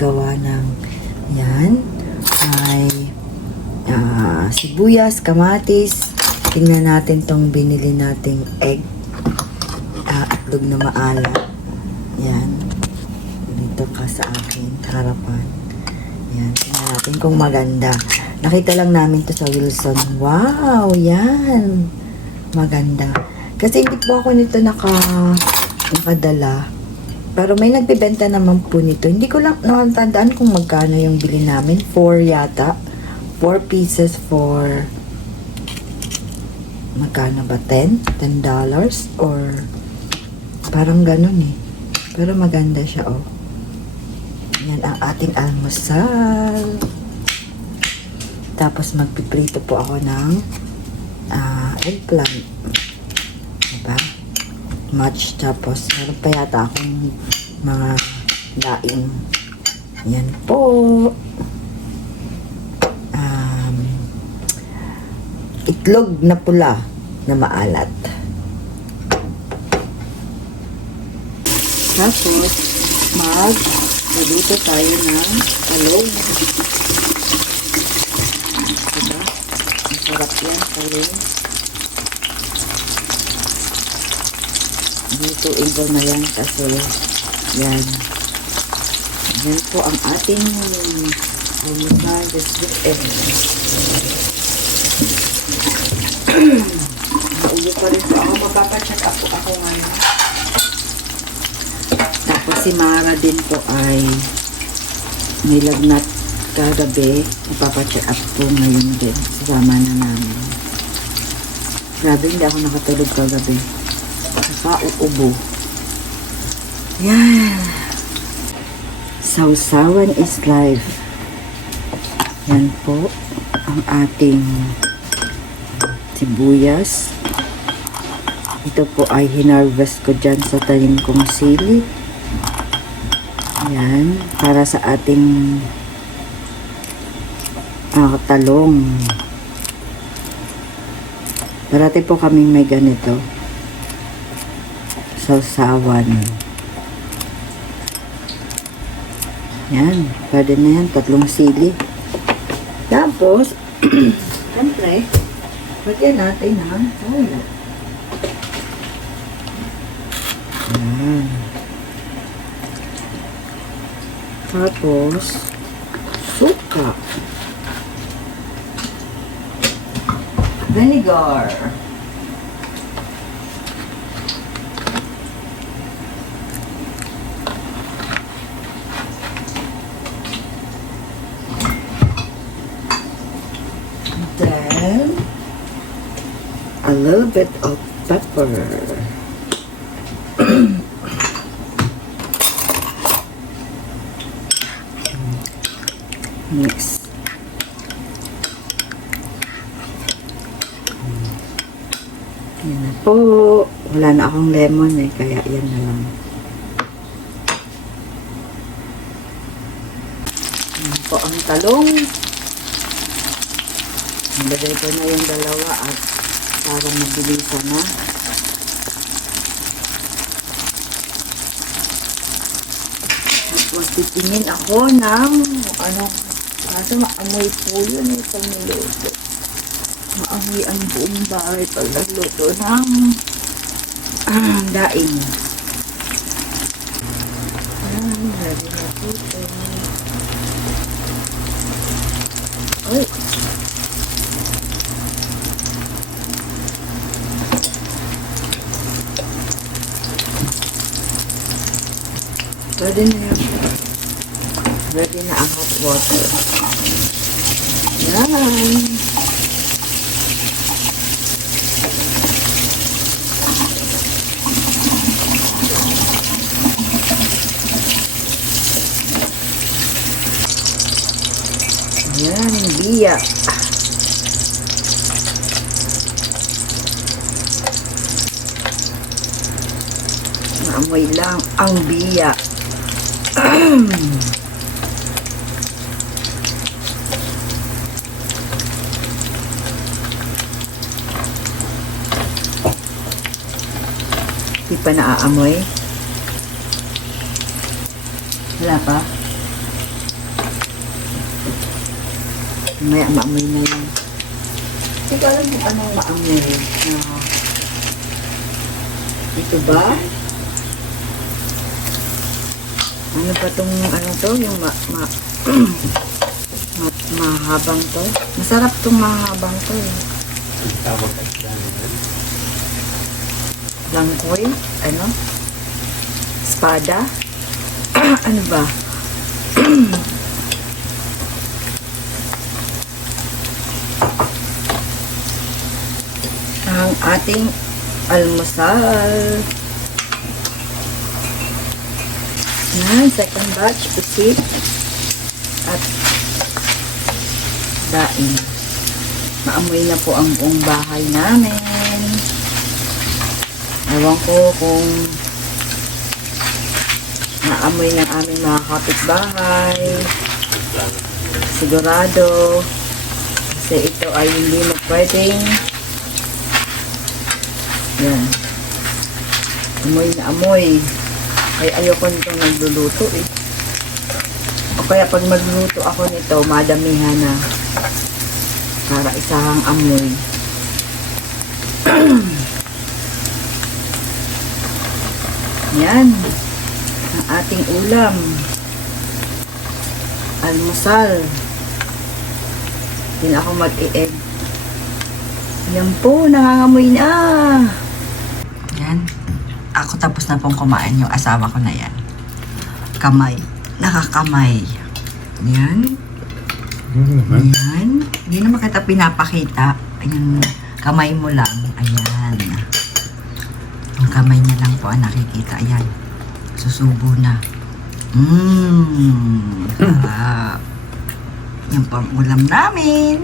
gawa ng yan. May sibuyas, kamatis. Tingnan natin tong binili nating egg. Itlog na maalat. Yan. Dito ka sa akin, harapan. Yan. Tingnan natin kung maganda. Nakita lang namin to sa Wilson. Wow! Yan! Maganda. Kasi hindi po ako nito nakadala. Pero may nagbibenta naman po nito. Hindi ko lang nakatandaan kung magkano yung bili namin. 4 yata. 4 pieces for magkano ba? 10? $10? Or parang ganun eh. Pero maganda siya, oh. Yan ang ating almusal. Tapos magpiprito po ako ng eggplant. Diba? Match. Tapos meron pa yata akong mga daing. Yan po. Itlog na pula na maalat. Tapos magluto tayo ng talong. Diba? Masarap yan, talong. Lutuin ko na yan kasi yan. Yan po ang ating almusal this weekend. Naulo pa rin po ako. Mapapacheck up po ako ngayon. Tapos si Mara din po ay nilagnat kagabi. Mapapacheck up po ngayon din. Kasama na namin. Grabe, hindi ako nakatulog kagabi. Nakauubo. Yan. Sausawan is life. Yan po ang ating sibuyas. Ito po ay hinarvest ko dyan sa tanim kong sili. Yan. Para sa ating talong. Parati po kaming may ganito. Sausawan. Yan. Pwede na yan. 3 sili. Tapos, siyempre, lagyan natin ng toyo. Yan. Tapos, suka. Vinegar. Then, a little bit of pepper. Mix. Yan na po. Wala na akong lemon eh, kaya yan na lang. Yan po ang talong. Nilagay ko na yung dalawa at para mabilisan na. Tapos titingin ako ng kaso maamoy po yun eh pag niluto. Maamoy ang buong bahay pag nagluto ng daing. Lagi na po ito. Ay! Pwede na yan. Ready na ang hot water. Yan. Yan, biya. Maamoy lang ang biya. Di pa naaamoy? Wala pa? May maamoy na yan. Hindi ko alam kung anong maamoy. Ito ba? Ano pa tong ano to? Yung mahabang to. Masarap tong mahabang to eh. Tawag at dami. Langkoy? Ano? Espada? Ano ba? Ang ating almusal. Yan, second batch, pusit at daing. Maamoy na po ang buong bahay namin. Ewan ko kung naamoy ng aming mga kapitbahay. Sigurado. Kasi ito ay hindi mo pwedeng. Yan. Amoy na amoy. Ay ayoko nitong nagluluto eh. O kaya pag magluto ako nito, madamihan na. Para isahang amoy. Yan. Ang ating ulam. Almusal. Hindi na ako mag-i-egg. Yan po, nangangamoy na. Yan. Ako tapos na pong kumain, yung asawa ko na yan. Kamay. Nakakamay. Yan. Ayan. Hindi naman kita pinapakita. Ayan. Kamay mo lang. Ayan. Ang kamay niya lang po ang nakikita. Ayan. Susubo na. Sarap. Yan po ang ulam namin.